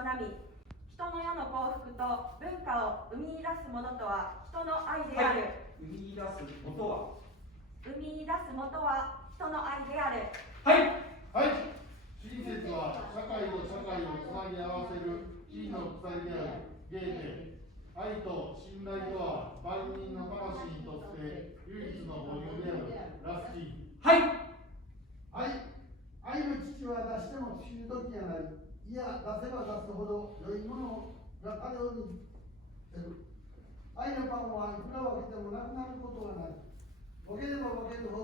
み、人の世の幸福と文化を生み出すものとは人の愛である。生み出す元は生み出す元は人の愛である。はい。はい。親切は社会と社会をつなぎ合わせる金の鎖である。ゲーテ。愛と信頼とは万人の魂にとって唯一の母乳である。ラスキン。はい。はい。愛の父は出しても不時がない。いや、出せば出すほど良いものが彼をに出る。愛のパンはいくら分けてもなくなることはない。分ければ分けるほど